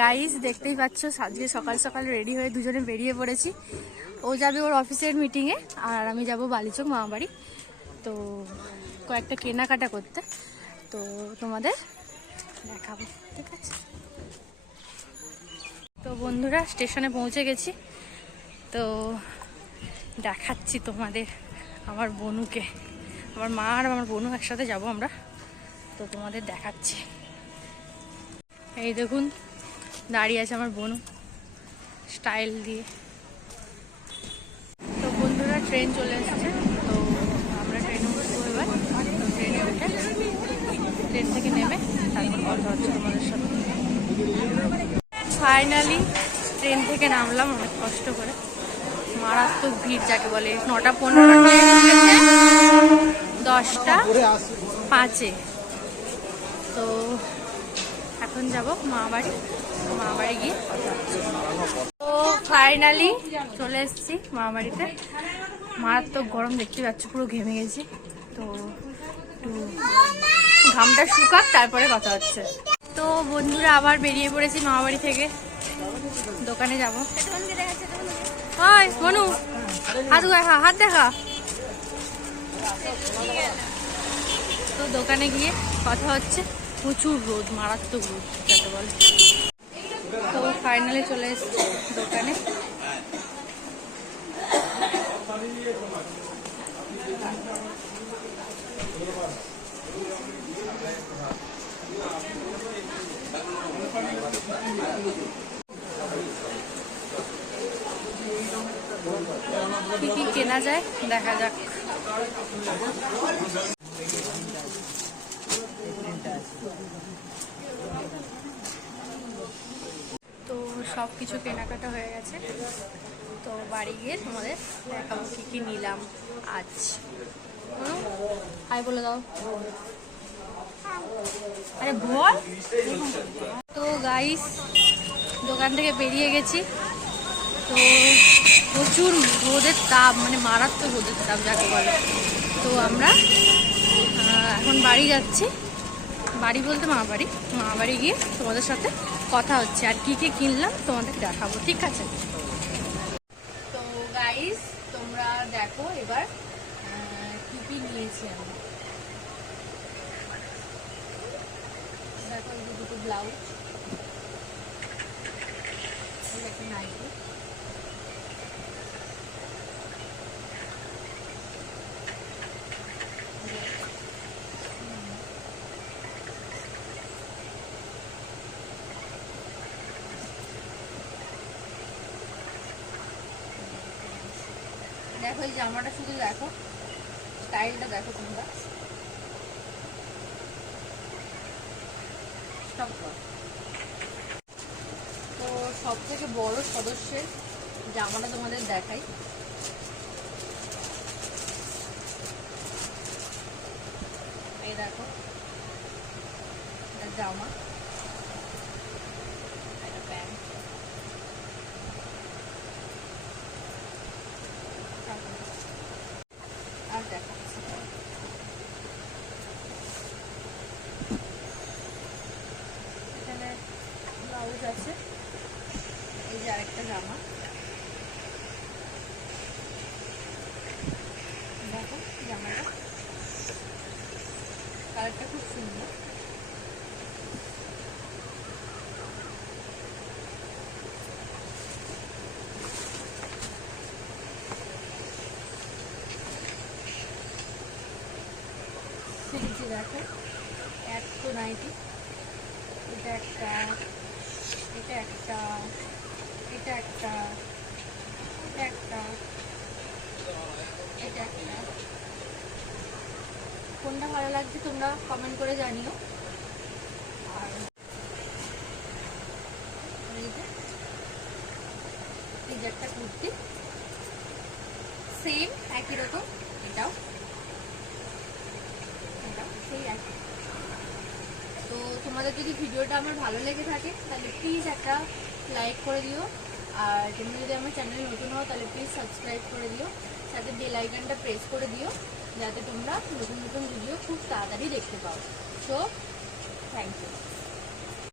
Guys দেখতেই পাচ্ছ আজকে সকাল সকাল রেডি হয়ে দুজনে বেরিয়ে পড়েছি। ও যাবে ওর অফিসের মিটিংয়ে আর আমি যাব বালিচক মামাবাড়ি। তো কয়েকটা কেনাকাটা করতে, তো তোমাদের দেখাবো, ঠিক আছে? তো বন্ধুরা স্টেশনে পৌঁছে গেছি, তো দেখাচ্ছি তোমাদের আমার বনুকে। আমার মা আর আমার বনু একসাথে যাব আমরা, তো তোমাদের দেখাচ্ছি। এই দেখুন দাঁড়িয়ে আছে আমার বনু স্টাইল দিয়ে। তো বন্ধুরা ট্রেন চলে এসেছে, তো আমরা ট্রেনে উঠবো এবার। তো ট্রেনে উঠে ট্রেন থেকে নেমে তারপর কথা হচ্ছে তোমাদের সাথে। ফাইনালি ট্রেন থেকে নামলাম অনেক কষ্ট করে। মারাত্মক ভিড় যাকে বলে। 9:15 ট্রেন উঠেছে, 10:05। তো এখন যাব মামাবাড়ি, মামাবাড়ি গিয়ে কথা হচ্ছে। তো ফাইনালি চলে এসেছি মামাবাড়িতে। মারাত্মক গরম দেখতে পাচ্ছ, পুরো ঘেমে গেছি। তো একটু ঘামটা শুকাক তারপরে কথা হচ্ছে। তো বন্ধুরা আবার বেরিয়ে পড়েছি মামাবাড়ি থেকে, দোকানে যাব। ওই মনু হাত দেখা, হাত দেখা। তো দোকানে গিয়ে কথা হচ্ছে। প্রচুর রোদ, মারাত্মক রোদ যাকে বলে। তো ফাইনালি চলে এসেছি দোকানে। কি কি কেনা যায় দেখা যাক। তো সব কিছু কেনাকাটা হয়ে গেছে, তো বাড়ি গিয়ে তোমাদের দেখাবো কি কি নিলাম আজ। হাই বলে দাও, আরে বল। তো গাইস দোকান থেকে বেরিয়ে গেছি, তো প্রচুর রোদের তাপ, মানে মারাত্মক রোদের তাপ যাকে বলে। তো আমরা এখন বাড়ি যাচ্ছি, বাড়ি বলতে মামাবাড়ি। মামাবাড়ি গিয়ে তোমাদের সাথে কথা হচ্ছে আর কি কি কিনলাম তোমাদের দেখাবো, ঠিক আছে? তো গাইস তোমরা দেখো এবার কি কি নিয়েছি আমি। দেখো এই দুটো ব্লাউজ, একটা নাইটি, দেখো এই জামাটা শুধু দেখো, স্টাইলটা দেখো তোমরা। তো সব থেকে বড় সদস্যের জামাটা তোমাদের দেখাই। এই দেখো এটা জামা, এটা প্যান্ট, আর দেখাচ্ছি এখানে ব্লাউজ আছে। এই যে আরেকটা জামা, দেখো জামাটা কালারটা খুব সুন্দর। দেখো এত নাইটি, এটা একটা, এটা একটা, এটা একটা, এটা একটা, এটা একটা। কোনটা ভালো লাগছে তোমরা কমেন্ট করে জানিও। আর এই যে একটা কুর্তি, সেম একই রকম, এটাও সেই একই। তো তোমাদের যদি ভিডিওটা আমার ভালো লেগে থাকে তাহলে প্লিজ একটা লাইক করে দিও, আর তোমরা যদি আমার চ্যানেলে নতুন হও তাহলে প্লিজ সাবস্ক্রাইব করে দিও, সাথে বেল আইকনটা প্রেস করে দিও যাতে তোমরা নতুন নতুন ভিডিও খুব তাড়াতাড়ি দেখতে পাও। So thank you.